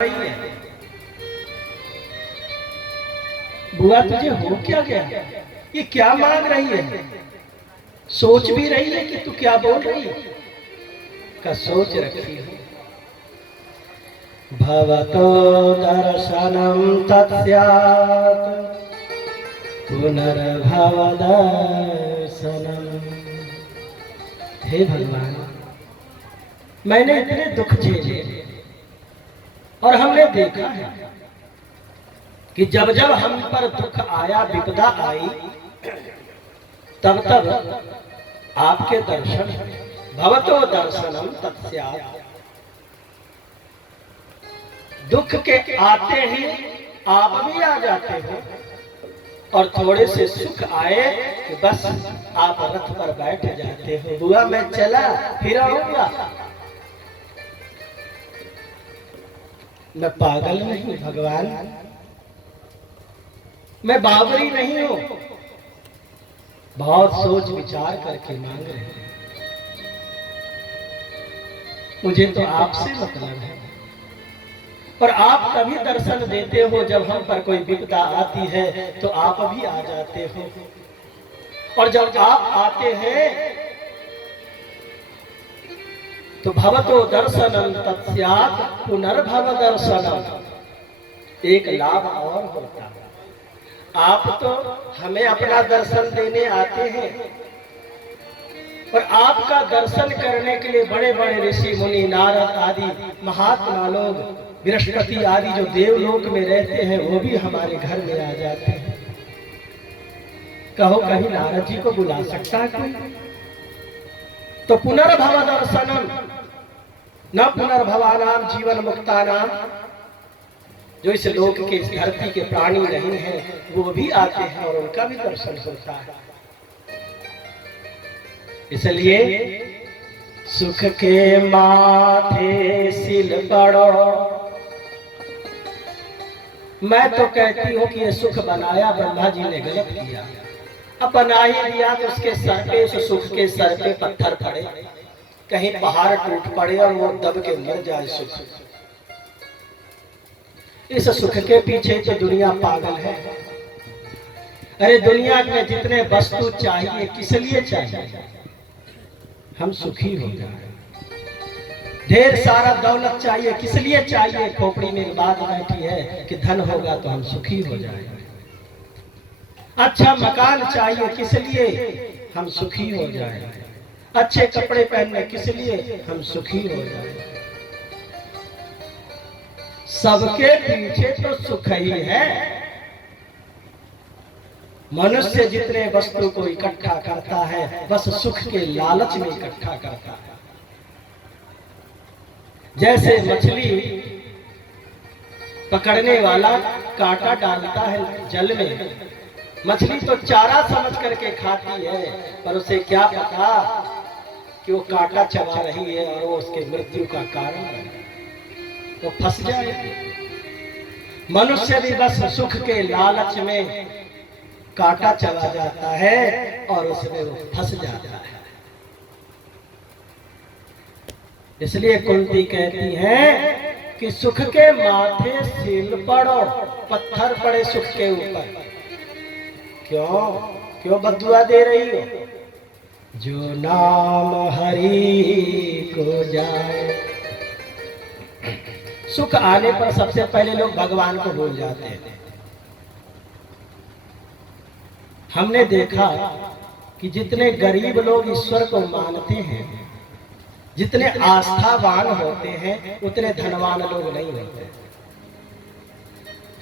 रही है। बुआ तुझे हो क्या गया? ये क्या मांग रही है? सोच भी रही है कि तू क्या बोल रही है? का सोच रखी है। भवतो दर्शनम तत्स्यात् पुनर्भव दर्शनम। हे भगवान, मैंने इतने दुख झेले और हमने देखा है कि जब जब हम पर दुख आया, विपदा आई, तब तब आपके दर्शन, भवतो दर्शनम तत्स्यात्। दुख के आते ही आप भी आ जाते हो और थोड़े से सुख आए कि बस आप रथ पर बैठ जाते हो। बुआ मैं चला फिर आऊंगा। मैं पागल नहीं भगवान, मैं बावरी नहीं हूं। बहुत सोच विचार करके मांग रहे हैं। मुझे तो आपसे मतलब है और आप कभी दर्शन देते हो जब हम पर कोई विपदा आती है तो आप भी आ जाते हो। और जब आप आते हैं तो भवतो दर्शनम तत्स्यात् पुनर्भव दर्शनम। एक लाभ और होता है, आप तो हमें अपना दर्शन देने आते हैं और आपका दर्शन करने के लिए बड़े बड़े ऋषि मुनि, नारद आदि महात्मा लोग, बृहस्पति आदि जो देवलोक में रहते हैं वो भी हमारे घर में आ जाते हैं। कहो कहीं नारद जी को बुला सकता है कोई? तो पुनर्भव दर्शनम, न पुनर्भवानाम जीवन मुक्तानाम। जो इस लोक के, इस धरती के प्राणी नहीं है वो भी आते हैं और उनका भी दर्शन होता है। इसलिए सुख के माथे सिल पड़ो। मैं तो कहती हूँ कि ये सुख बनाया ब्रह्मा जी ने गलत किया। अब बना ही दिया तो उसके सर पे, उस सुख के सर पे पत्थर पड़े, कहीं पहाड़ टूट पड़े और वो दब के मर जाए सुख। इस सुख के पीछे तो दुनिया पागल है। अरे दुनिया में जितने वस्तु चाहिए किस लिए चाहिए? हम सुखी हो जाए। ढेर सारा दौलत चाहिए किस लिए चाहिए? खोपड़ी में बात बैठी है कि धन होगा तो हम सुखी हो जाएंगे। अच्छा मकान चाहिए किस लिए? हम सुखी हो जाएंगे। अच्छे कपड़े पहनने किस लिए? हम सुखी हो जाएंगे। सबके पीछे तो सुख ही है। मनुष्य जितने वस्तु को इकट्ठा करता है बस सुख के लालच में इकट्ठा करता है। जैसे मछली पकड़ने वाला कांटा डालता है जल में, मछली तो चारा समझ करके खाती है, पर उसे क्या पता कि वो कांटा चबा रही है और वो उसके मृत्यु का कारण है, वो फंस जाएगी। मनुष्य भी बस सुख के लालच में कांटा चला जाता है और उसमें वो फंस जाता है। इसलिए कुंती कहती हैं कि सुख के माथे सिल पड़ो, पत्थर पड़े सुख के ऊपर। क्यों क्यों बदुआ दे रही हो? जो नाम हरि को जाए। सुख आने पर सबसे पहले लोग भगवान को भूल जाते हैं। हमने देखा कि जितने गरीब लोग ईश्वर को मानते हैं, जितने आस्थावान होते हैं, उतने धनवान लोग नहीं होते।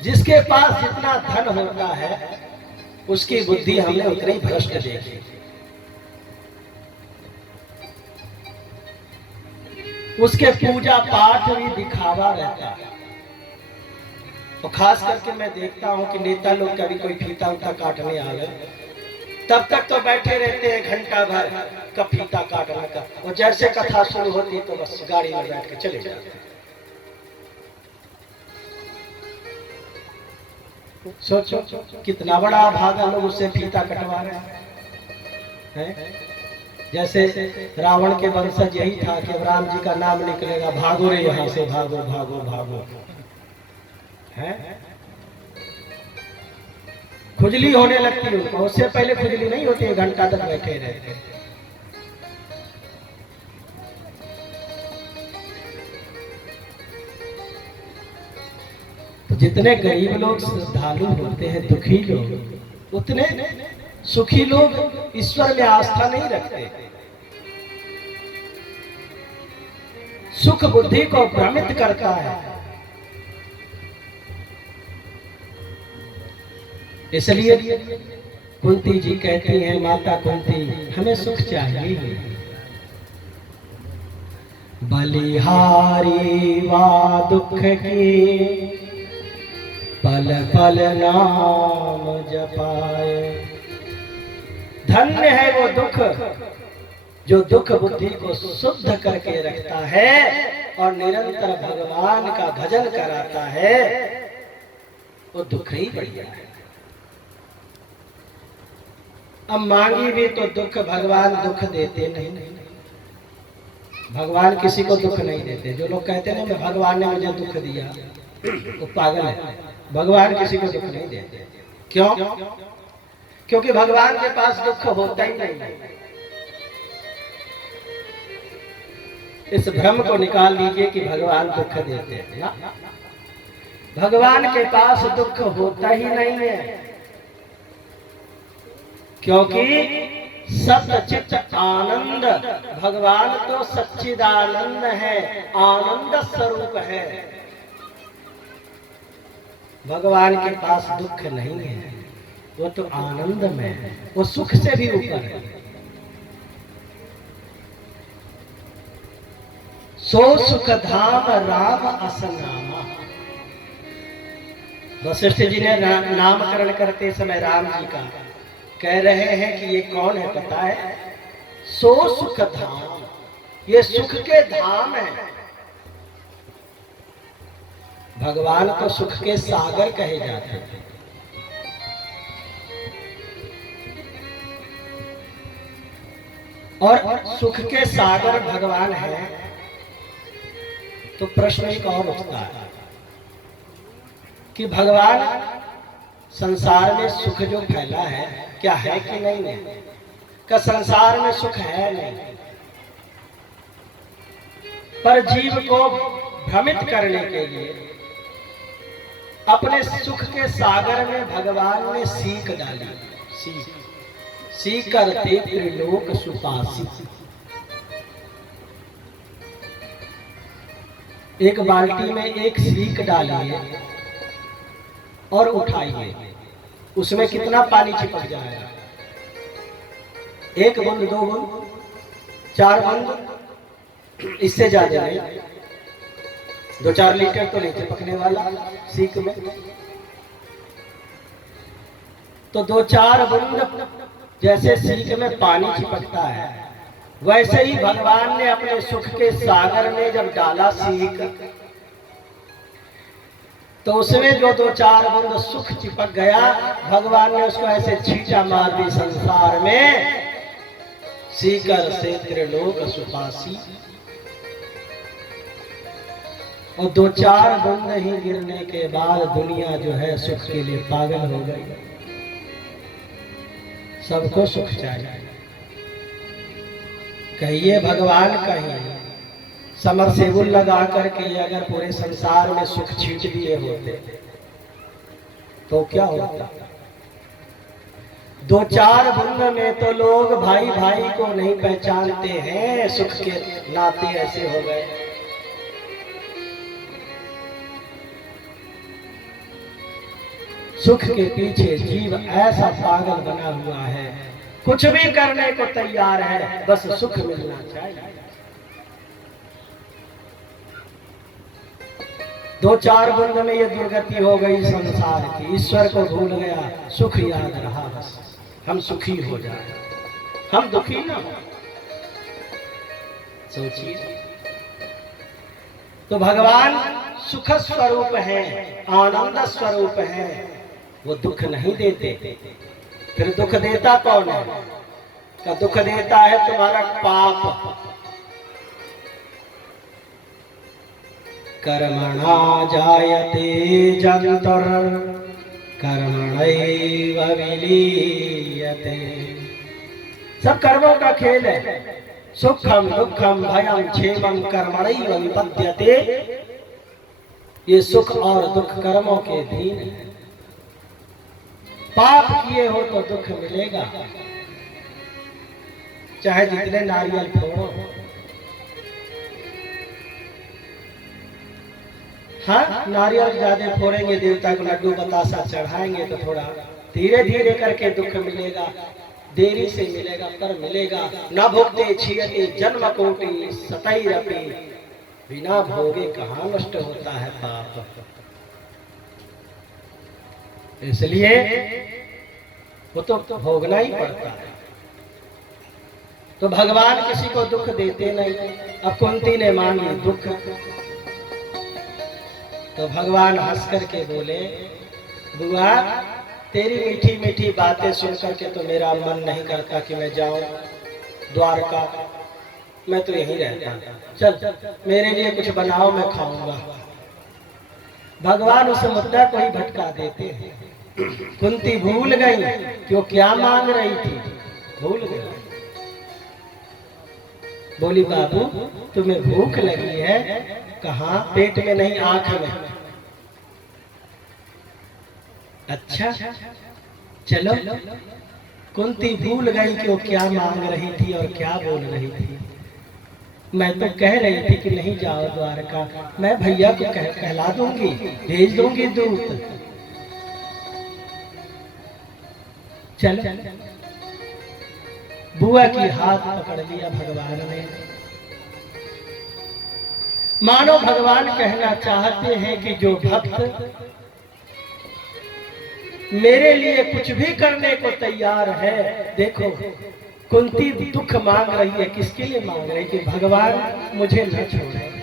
जिसके पास जितना धन होता है उसकी बुद्धि हमने उतनी भ्रष्ट देखी। उसके पूजा पाठ भी दिखावा रहता है। तो खास करके मैं देखता हूं कि नेता लोग कभी कोई फीता उता काटने आ गए, तब तक तो बैठे रहते हैं घंटा भर, कब फीता काटने का। और जैसे कथा शुरू होती तो बस गाड़ी में बैठ के चले जाते। सोचो कितना बड़ा भागा लोग उससे फीता कटवा रहे हैं। जैसे रावण के वंशज यही था कि राम जी का नाम निकलेगा, भागो रे यहाँ से, भागो भागो भागो। है। खुजली होने लगती है उनको, उससे पहले खुजली नहीं होती है, घंटा तक बैठे रहते हैं। तो जितने गरीब लोग श्रद्धालु होते हैं, दुखी लोग, उतने सुखी लोग ईश्वर में आस्था नहीं रखते। सुख बुद्धि को भ्रमित करता है। इसलिए कुंती जी कहती हैं, माता कुंती, हमें सुख चाहिए। बलिहारी वा दुख की पल पल नाम जपाए। धन्य है वो दुख जो दुख बुद्धि को शुद्ध करके रखता है और निरंतर भगवान का भजन कराता है। वो दुख ही बढ़िया है। अब मांगी भी तो दुख, भगवान दुख देते नहीं। भगवान किसी को दुख नहीं देते। जो लोग कहते हैं ना भगवान ने मुझे दुख दिया, वो पागल है। भगवान किसी को दुख नहीं देते। क्यों? क्योंकि भगवान के पास दुख होता ही नहीं। इस भ्रम को निकाल लीजिए कि भगवान दुख देते हैं ना। भगवान के पास दुख होता ही नहीं है, क्योंकि सच्चित आनंद, भगवान तो सच्चिदानंद है, आनंद स्वरूप है। भगवान के पास दुख नहीं है, वो तो आनंद में है, वो सुख से भी ऊपर है। सो सुख धाम राम असनामा। वशिष्ठ जी ने नामकरण करते समय राम जी का कह रहे हैं कि ये कौन है पता है? सो सुख धाम, ये सुख के धाम है। भगवान को सुख के सागर कहे जाते हैं। और सुख के सागर भगवान है। तो प्रश्न एक और उठता है कि भगवान संसार में सुख जो फैला है, क्या है कि नहीं है? क्या संसार में सुख है? नहीं। पर जीव को भ्रमित करने के लिए अपने सुख के सागर में भगवान ने सीख डाली। सीख करते त्रिलोक सुपासी। एक बाल्टी में एक सीख डालिए और उठाइए, उसमें कितना पानी चिपक जाएगा? एक बूंद, दो बूंद, चार बूंद, इससे ज्यादा नहीं। 2-4 लीटर तो नहीं चिपकने वाला सीख में। तो 2-4 बूंद जैसे सीख में पानी चिपकता है, वैसे ही भगवान ने अपने सुख के सागर में जब डाला सीख, तो उसमें जो 2-4 बूंद सुख चिपक गया, भगवान ने उसको ऐसे छींटा मार दी संसार में। सीकर से त्रिलोक सुपासी। और 2-4 बूंद ही गिरने के बाद दुनिया जो है सुख के लिए पागल हो गई। सबको सुख चाहिए। कहिए भगवान, कहिए समरसेबुल लगा करके अगर पूरे संसार में सुख छींट दिए होते तो क्या होता? 2-4 बूंद में तो लोग भाई भाई को नहीं पहचानते हैं। सुख के नाते ऐसे हो गए। सुख के पीछे जीव ऐसा पागल बना हुआ है, कुछ भी करने को तैयार है, बस सुख मिलना चाहिए। 2-4 बूंद में ये दुर्गति हो गई संसार की। ईश्वर को भूल गया, सुख याद रहा, बस हम सुखी हो जाए, हम दुखी ना हो। सोचिए, तो भगवान सुख स्वरूप है, आनंद स्वरूप है, वो दुख नहीं देते। फिर दुख देता कौन है? का दुख देता है तुम्हारा पाप। कर्मणा जायते जन्तुर कर्मणैव विलीयते। सब कर्मों का खेल है। सुखम दुखम भयम क्षेमम कर्मणैव विपद्यते। ये सुख और दुख कर्मों के अधीन है। पाप किए हो तो दुख मिलेगा, चाहे जितने नारियल फोड़ो। हाँ, नारियल ज्यादा फोड़ेंगे, देवता को लड्डू बतासा चढ़ाएंगे तो थोड़ा धीरे धीरे करके दुख मिलेगा, देरी से मिलेगा पर मिलेगा। न भोगते छियते जन्म कोटि सतैरपि, बिना भोगे कहाँ नष्ट होता है पाप। इसलिए वो तो भोगना ही पड़ता है। तो भगवान किसी को दुख देते नहीं। अब कुंती ने मांगी दुख, तो भगवान हंस करके बोले, बुआ तेरी मीठी मीठी बातें सुन करके तो मेरा मन नहीं करता कि मैं जाऊं द्वारका, मैं तो यहीं रहता। चल मेरे लिए कुछ बनाओ, मैं खाऊंगा। भगवान उस मुद्दा को ही भटका देते हैं। कुंती भूल गई कि वो क्या मांग रही थी, भूल गई। बोली बाबू तुम्हें भूख लगी है? कहाँ? पेट में नहीं, आंख में। अच्छा चलो। कुंती भूल गई कि वो क्या मांग रही थी और क्या बोल रही थी। मैं तो कह रही थी कि नहीं जाओ द्वारका, मैं भैया को कहला दूंगी, भेज दूंगी दूत। चलो। बुआ की हाथ पकड़ लिया भगवान ने। मानो भगवान कहना चाहते हैं कि जो भक्त मेरे लिए कुछ भी करने को तैयार है। देखो कुंती दुख मांग रही है, किसके लिए मांग रही है? कि भगवान मुझे न छोड़े।